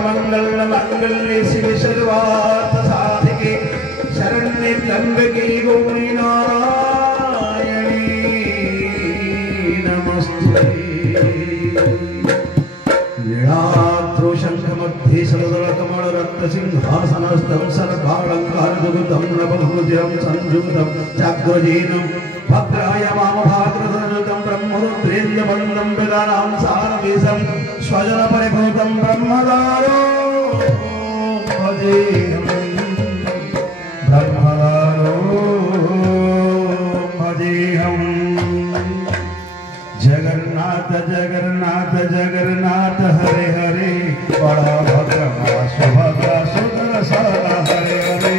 सर्वमंगल मंगल्ये शिवे सर्वार्थ साधिके शरण्ये त्र्यंबके गौरी नारायणी नमस्ते। नीलाद्रो शंखमध्ये सलदलकमल रत्नसिंहासनस्थं सर्वालङ्कारयुक्तं नवभुजं संयुक्तं चाग्रजेनं भद्रायमामभाद्रधनुतं ब्रह्मरुद्रेन्द्रवन्दं वेदानां सारवेशं स्वजनपरिभूतं ब्रह्मदारो भजेऽहं ब्रह्मदारो भजेऽहं। जगन्नाथ जगन्नाथ जगन्नाथ हरे हरे बलभद्र सुभद्रा सुदर्शन हरे हरे।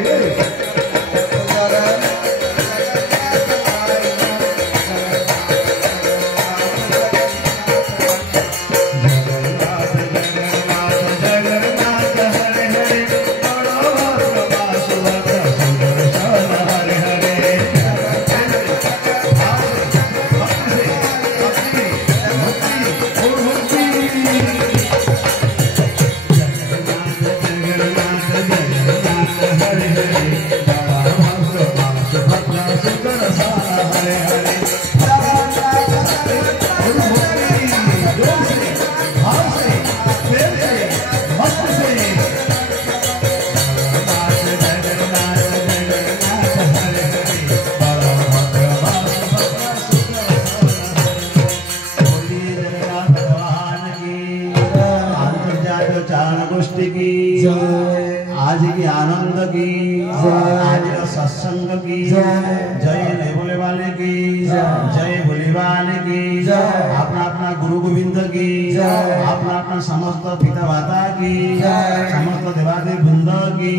आज की आनंद की आज सत्संग की जय बोले वाले की जय बोले वाले की अपना अपना गुरु गोविंद की अपना अपना समस्त पिता माता की समस्त देवादेव वृंद की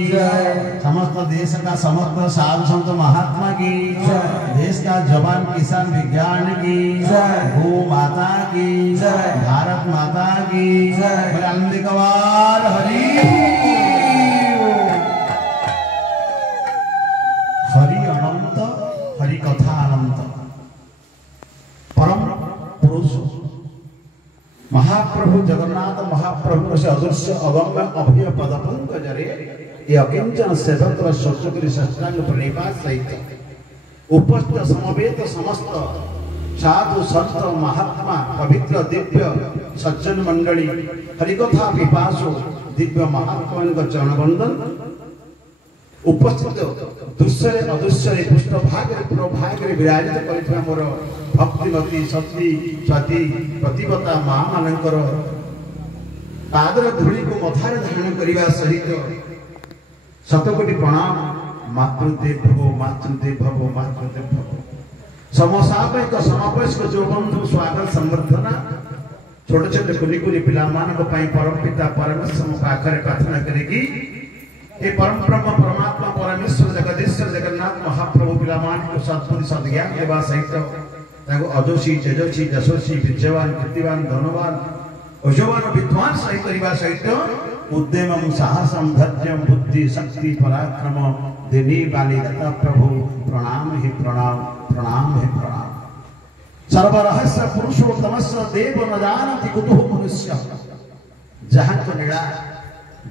समस्त देश का समस्त साधु संत महात्मा की देश का जवान किसान विज्ञान की गौ माता की भारत माता की आनंद कवार हरि हरि अनंत हरि कथा अनंत परम पुरुष महाप्रभु जगन्नाथ महाप्रभु से अदृश्य अगम्य अभय पद पंकजरे ये अकिंचन सेवक स्वच्छकरी सष्टांग प्रणिपात सहित उपस्थित समवेत समस्त साधु संत महात्मा पवित्र दिव्य सज्जन मंडली हरिकथा पिपासु दिव्य महात्मा चरण वंदन उपस्थित दृश्य अदृश्य पृष्ठभागे विराजित कर मोर भक्तिमती सती स्वाति प्रतिपता माँ मानकर पादर धूली को मथार धारण करने सहित शतकोटी प्रणाम मातृदेव भव मातृदेव भव मातृदेव भव समसामयिक समावेश जो बंधु स्वागत संवर्धना छोटे छोटे कुनी कुनी पिला परम पिता परमेश्वर पाखरे प्रार्थना करेगी ये परम ब्रह्म परमात्मा परमेश्वर जगदीश्वर जगन्नाथ महाप्रभु पिला को सद्बुद्धि सद्ज्ञान देवा सहित अजोशी तेजस्वी यशस्वी विद्यवान कीर्तिवान धनवान अजवान विद्वान सहित करने सहित उद्यम साहसम धैर्य बुद्धि शक्ति पराक्रम देवी बाली दत्ता प्रभु प्रणाम ही प्रणाम प्रणाम ही प्रणाम सर्वरहस्य पुरुषोत्तमस्य देव न जानति कुतुः मनुष्य जहाँ को नीला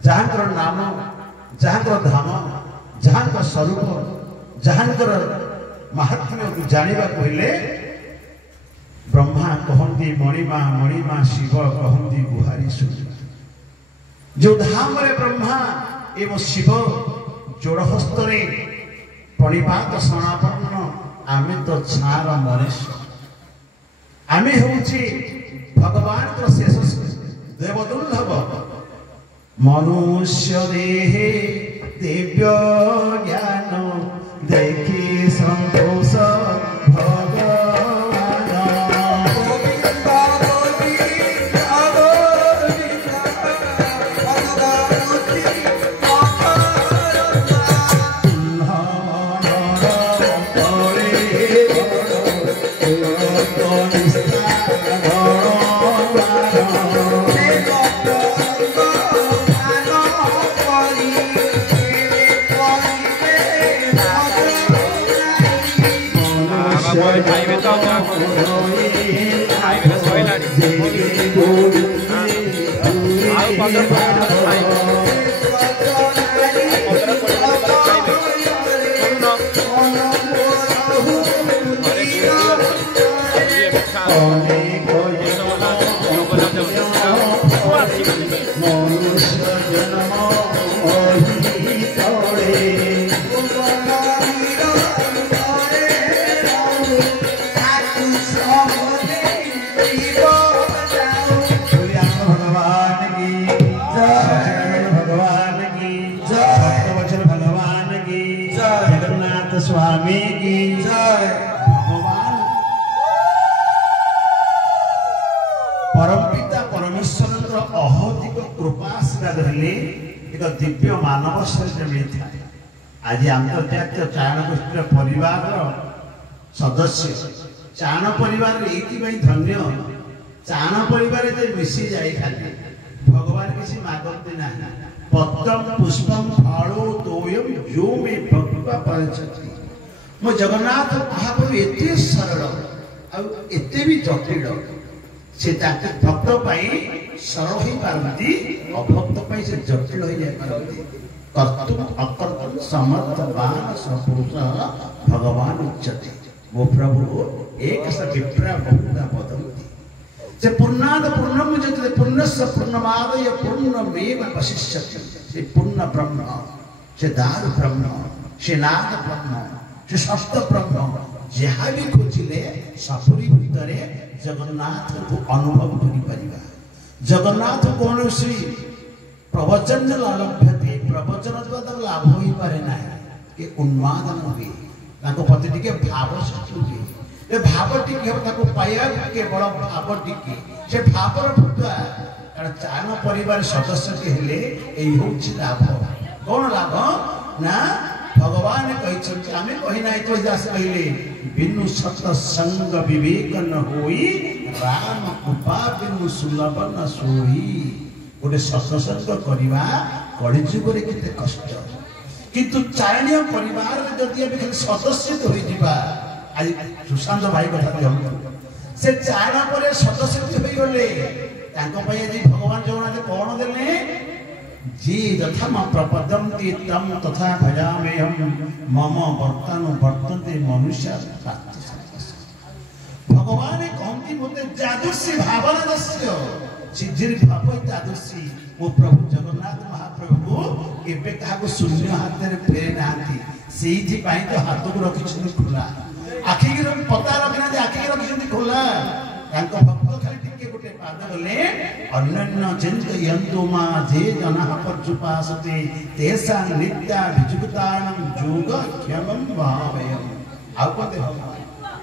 जहाँ को नाम जहाँ को धाम जहाँ को स्वरूप जहाँ को महात्म्य जानिबा कहले ब्रह्मा कहती मणिमा शिव कहती गुहारी सूर्य जो धाम रे ब्रह्मा एवं शिव जोड़हस्त प्रणिपात समापन्न आमे तो छार मनुष्य आमे होची भगवान को शेष देवदुर्लभ मनुष्य देहे दिव्य ज्ञान देखी संतोष स्वामी की जय। भगवान परमपिता परमेश्वर अहतिक कृपाशीर्वाद एक दिव्य मानव शरीर मिलता है। आज अंतर्जातीय चारण गोष्ठी परिवार सदस्य चाण परिवार ये धन्य चाण परिवार मिसी जाए खाली भगवान किसी मागते ना पत्रम पुष्पम फलो तोयम जो में भक्ता परिचति मो जगन्नाथ महाप्रभु एते सरल एते भी जटिल से भक्त सरल हो पारती अभक्त से जटिल हो जाए पारती कर्तुम अकर्तुम समर्थवान सपुरुष भगवान उच्यते वो प्रभु एक विप्रा बहुधा वदन्ति से पूर्णाद पूर्णम जते पूर्णस्य पूर्णमादय पूर्णमेव वशिष्यति से पूर्ण ब्रह्म से दार ब्रह्म से नाद ब्रह्म से षष्ठ ब्रह्म जहाँ भी खोजिले सपुरी भितर जगन्नाथ को अनुभव करिपरिबा जगन्नाथ कौन सी प्रवचन लभ्यते प्रवचन द्वारा लाभ हो पारे ना कि उन्मादन हुए ताको पति टिके भाव सृष्टि हुए ए भाव टिके ताको पाया केवल भाव टिके से भावर फुटुआ कारण चारण परिवार सदस्य के हेले एई होछि लाभ कौन लाभ ना भगवान कहिछन्ति आमे कहि नाही तो दास कहिले बिनु सत्संग विवेक न होई राम कृपा बिनु सुलभ न सोई गोटे सत्संग करवा कलिजुग रे केते कष्ट किंतु चारणीय परिवार में जदि अभी खाली सदस्य तो होई दिबा आज सुशांत भाई कथा कहू से चारण पर सदस्य होई गले ताको पय जी भगवान जगन्नाथ कोन देले जी यथा म प्रपदन्ति तम तथा भजामे हम मम वर्तन वर्तन्ते मनुष्य भगवान कहती बोलते जादुसी भावना दस्य सिद्धिर भाव तादृशी वो प्रभु जगन्नाथ महाप्रभु एबे काको शून्य हाथ रे फेरे नांती सेही पाई तो हाथ को रखिछन खुला आखि के पता रखना जे आखि के रखिछन खुला तांको भक्त खाली टिके गोटे पाद गले अन्यन्य चिंतयन्तु मा जे जनः पर्जुपासते तेसा नित्या विजुक्तानं जोग क्षमं भावयम् आउ कोते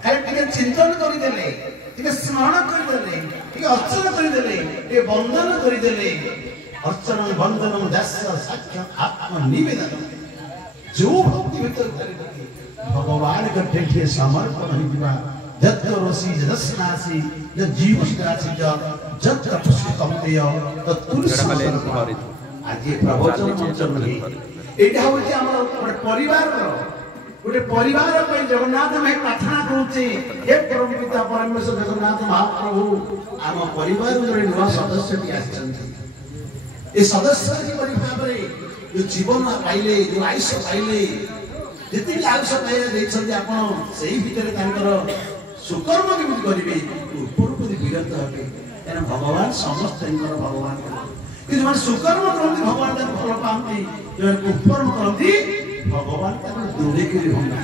खाली टिके चिंतन करि देले टिके स्मरण करि देले टिके अर्चना करि देले टिके वंदन करि देले अर्चना वंदनम दस्य साक्ष्य आत्म निवेदन जो भक्ति भीतर करि भगवान के ठेठे समर्पण होइबा जत रोसी जदस्नासी ज जीवस्नासी जत पुष्पम देय तत्पुरुष आज प्रवचन मंचन एटा होची हमर परिवार गोटे परिवार पे जगन्नाथ में प्रार्थना करूचे हे परम पिता परमेश्वर जगन्नाथ महाप्रभु आम परिवार रे नवा सदस्य भी आछंती ए सदस्य की परिभाव रे जो जीवन पाइले जो आयुष पाइले जति आयुष पाइले देछंती आपण सेही भितरे तांकर सुकर्म केମିତି करिवे उपरକୁ विरत हेबे एना भगवान समस्त भगवान कि जो सुकर्म करती भगवान ताको फल पाती जो उपकर्म करती भगवान ताको दूरे करी होना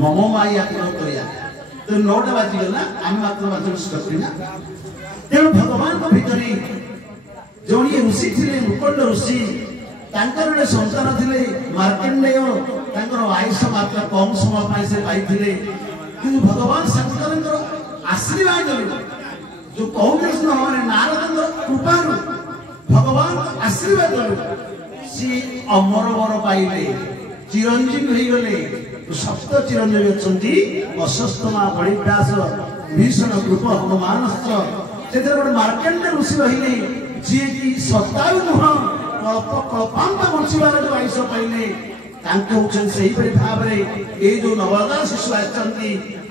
मम माया को करिया तो 9टा बाजी गला हम मात्र बाजन सकती ना तेणु भगवान को भितरी जोनी ऋषि थिले मुकुंड ऋषि तांकर संतान थिले मार्कंडेय तांकर आयुष मात्र कम समय पाई से पाइथिले कि भगवान शंकर आशीर्वाद जो कौन हमारे नारद कृपा भगवान आशीर्वाद सी अमर वर पाइले चिरंजीव हो गले सप्त चिरंजीवी अच्छी अश्वत्थमा बलिव्यास भीषण ग्रुप हनुमान से मार्कंड ऋषि रही जी की सतायु नुह कल्प कल्पांत बंचार जो आयुष पाइले भाव में जो नवदा शिशु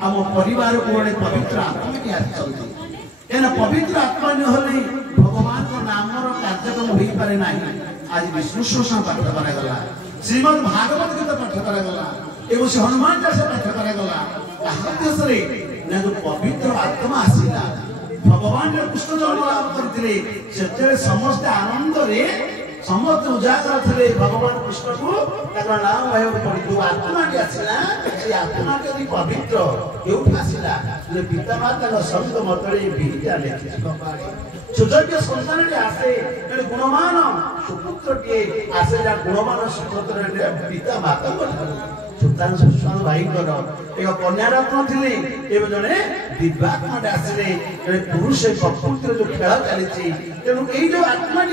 आम परिवार को गोटे पवित्र आत्मा आना पवित्र आत्मा न भगवान नाम कार्यक्रम हो पारे ना आज विष्णु सहस्र पाठ करागला श्रीमद भागवत गीता पाठ करागला एवं से हनुमान चालीसा पाठ करागला देशरे ना जो पवित्र आत्मा आसीला भगवान कृष्ण जन्म लाभ करथिले सेते समस्त आनंद रे समस्त उजागर थे भगवान कृष्ण को नाम पड़ी आत्मा आसला से आत्मा के पवित्र क्यों आसला पिता माता संत मतरे विहिता लिखि सुयोग्य संतान आसे गुणमान सुपुत्र टे आसे गुणमान सुपुत्र पिता माता सुल्तान सुस्वाद भाई एक कन्या रत्न थे जड़े दिव्यात्मा आसले जड़े पुरुष प्रकृतिर जो खेल चली तेणु यही जो आत्मा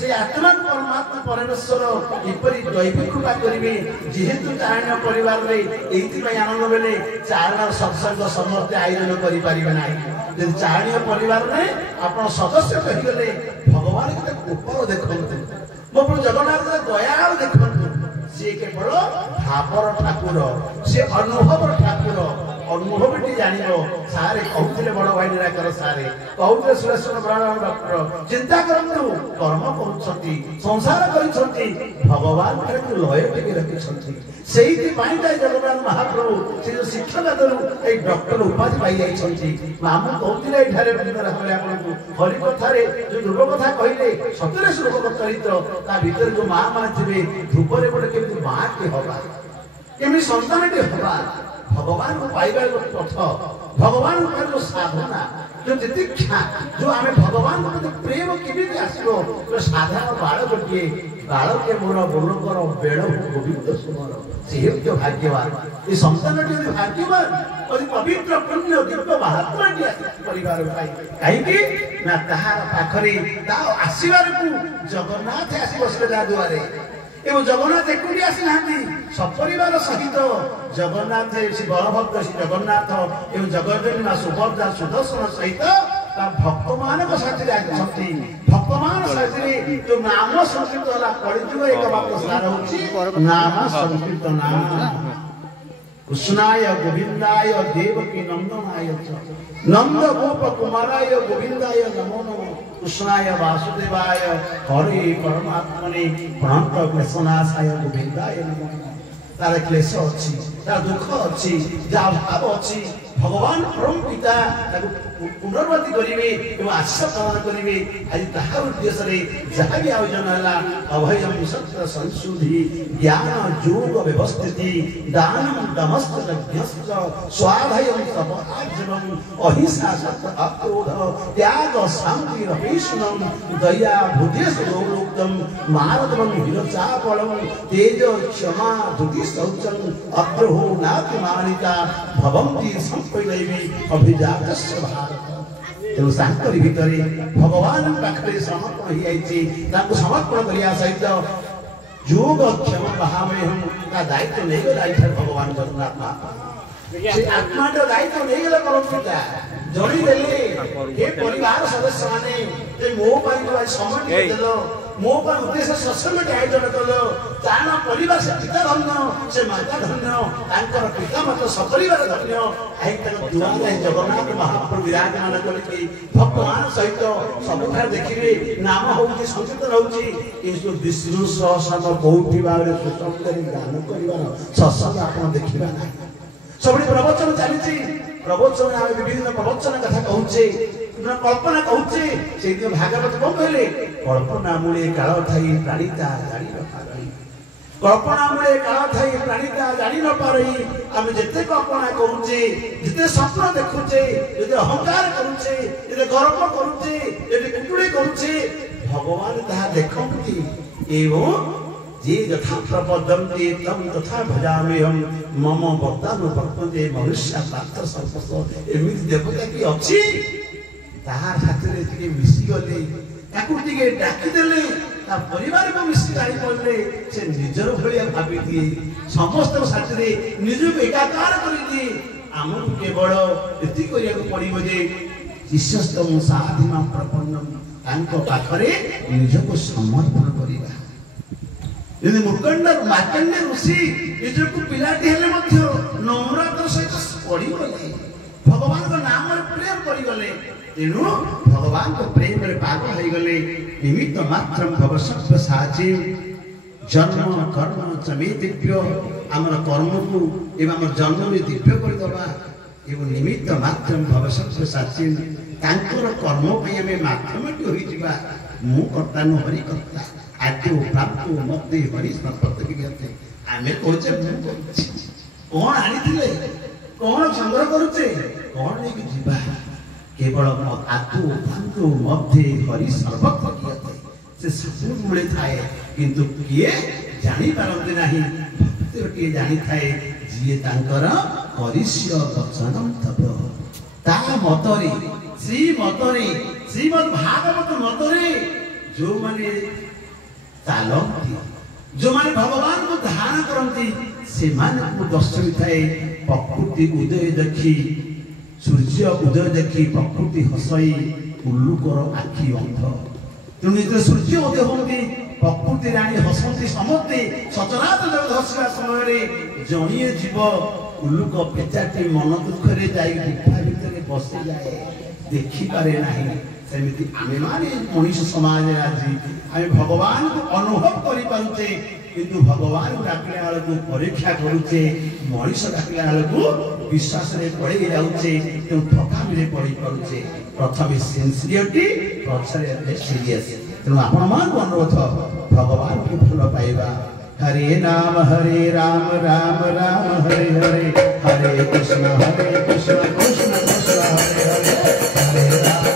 से आत्मा परमात्मा परमेश्वर किपरि दैविक कृपा करेंगे जेहेतु चारण परिवार में आनंद बेले चारण सत्संग समस्ते आयोजन करें चारणीय परिवार में आप सदस्य कहीगले भगवान के ऊपर देखते मो जगन्नाथ दया देखते सी केवल भावर ठाकुर से अनुभव ठाकुर अनुभवटी जान सारे कहते बड़ भाई निराकर सारे कहते सुरेश्वर ब्राह्मण डॉक्टर चिंता करूँ कर्म कर संसार कर भगवान लय टिके रखी से जगन्नाथ महाप्रभु से जो शिक्षक डॉक्टर उपाधि पाई आम कहते आपको हरि कथार जो ध्रुव कथा कहले सतरे श्लोक चरित्र भर जो माँ मैंने थे ध्रुवरे गोटे केमी माँ टे हवा केमी संतान टे हवा भगवान को पाइबा पथ भगवान को जो साधना जो दीक्षा जो आम भगवान को प्रेम केमी आसो जो साधारण बाल गोटे बाल के मोर बोलकर बेड़ गोविंद सुमर सी हूँ भाग्यवान ये संतान भाग्यवान और पवित्र पुण्य दिव्य महात्मा परिवार कहीं ना पाखरे आसबार को जगन्नाथ आस बसले दुआरे एवं जगन्नाथ एकुटी आसी ना सपरिवार सहित जगन्नाथ श्री बलभद्र श्री जगन्नाथ एवं जगन्नाथ मां सुभद्रा सुदर्शन सहित भक्त मान साथी भक्त मान साथी जो नाम संकीर्तन कलिजुग एकमात्र सार होछि नाम संकीर्तन कृष्णाय गोविंदाय देवकी नंदनाय नंद गोप कुमाराय गोविंदाय नमो नमः कृष्णाय वासुदेवाय हरे परमात्मने प्रणत क्लेशनाशाय गोविंदाय नमो नमः तार क्लेश अच्छी तार दुख अच्छी जा भाव अच्छी भगवान परम पिता पुनर्वती करेंगे आशीष प्रदान करेंगे आज तार उद्देश्य जहाँ भी आयोजन है अभयम सत्य संशुद्धि ज्ञान योग व्यवस्थिति दानम दमस्त स्वाधयम तपराजनम अहिंसा सत्य अक्रोध त्याग शांति रहीष्णम दया बुद्धिस्लोकम मारदम हिरचापलम तेज क्षमा धुति शौचम अग्रहो नातिमानिता भवन्ति संपैलैवी अभिजातस्य भारत तेणु सांकरी भितर भगवान पाखे समर्पण हो समर्पण करने सहित योग क्षम कहामे हम दायित्व नहीं गला भगवान जगन्नाथ महात्मा आत्मा दायित्व नहीं गला परमपिता जड़ी देले परिवार सदस्य माने मो पर समय देल मो पर उद्देश्य सत्संग आयोजन कल चारण परिवार से पिता धन्य से माता धन्य पिता माता सपरिवार धन्य दुआरे जगन्नाथ महाप्रभु विराजमान करके भक्तमान सहित सबुठ देखिए नाम होउची संकीर्तन होउची विष्णु सहस्र बहुत भाव सुसंग गान कर सत्संग आप देखा ना सब प्रवचन चली प्रवचन आम विभिन्न प्रवचन कथा कहूचे कल्पना कहूचे से भागवत कौन कहले कल्पना मूले काल थाई प्राणीता जानी न पारई कल्पना मूले काल थाई प्राणीता जानी न पारई आम जिते कल्पना करूचे जिते स्वप्न देखुचे जिते अहंकार करूचे जिते गर्व करूचे जिते कुटुड़ी करूचे भगवान ताहा देखंती एवं जे यथा प्रपदन्ते तम तथा भजाम्यहम मम वर्तानुवर्तन्ते मनुष्य पात्र सर्वस्व एमिति देवता की अछि ताहार साथरे टिके मिसी गले ताकू टिके डाकी देले ता परिवार को मिसी गाई पड़ले से निजर भलिया भाबी दिए समस्त साथरे निजको एकाकार करि दिए आमु केवल एति करिया को पड़िबो जे शिष्यस्तम साधिमा प्रपन्नम तांको पाखरे निजको समर्पण करिबा यदि मार्कंडेय ऋषि निजको पिलाटी हेले मध्य नम्रतार सहित पड़ी गले भगवान को नाम प्रेम करिगले तेणु भगवान को प्रेम रे पागल होई गले निमित्त मात्र भव सब साची जन्म कर्म चमे दिव्य हमर कर्म को एवं हमर जन्म में दिव्य कर दबा एवं निमित्त मात्र भव सब साची तांकर कर्म पे हमें माध्यम होई जिबा मु कर्ता न हरि कर्ता आद्य प्राप्त मध्य हरि संपत्ति विगते आमे कोचे कौन आनी थिले कौन संग्रह करूचे कौन लेके जीवा केवल आतु भांतु मध्य हरि सर्वत्र कियते से सब मुळे थाए किंतु किए जानि पारंते नाही भक्ति किए जानि थाए जिए तांकर करिष्य वचनम तप ता मतरे श्रीमद् भागवत मतरे जो माने चालंती जो माने भगवान को धारण करती से माने को दर्शन थाए प्रकृति उदय देखी सूर्य उदय देखी प्रकृति हसई उल्लुकर आखि अंध तेणु जो सूर्य उदय होती प्रकृति राणी हसती समस्ते सचराचर जगत हसवा समय जणिए जीव उल्लुक पेचाटी मन दुख रे जाई गुफा भितर बसी जाए देखी पारे नाही सेमिति आमे माने मनुष्य समाज आज आमे भगवान को अनुभव करि पाउचे किंतु भगवान डाकले वाले को परीक्षा करूचे मनुष्य डाकले वाले को विश्वास रे पड़ी जाउचे तो ठकामी रे पड़ी पड़ुचे प्रथम सिंसियरिटी पछरे सीरियस तेणु आपण मान को अनुरोध भगवान को फल पाइबा हरे राम राम राम हरे हरे हरे कृष्ण कृष्ण कृष्ण हरे हरे हरे राम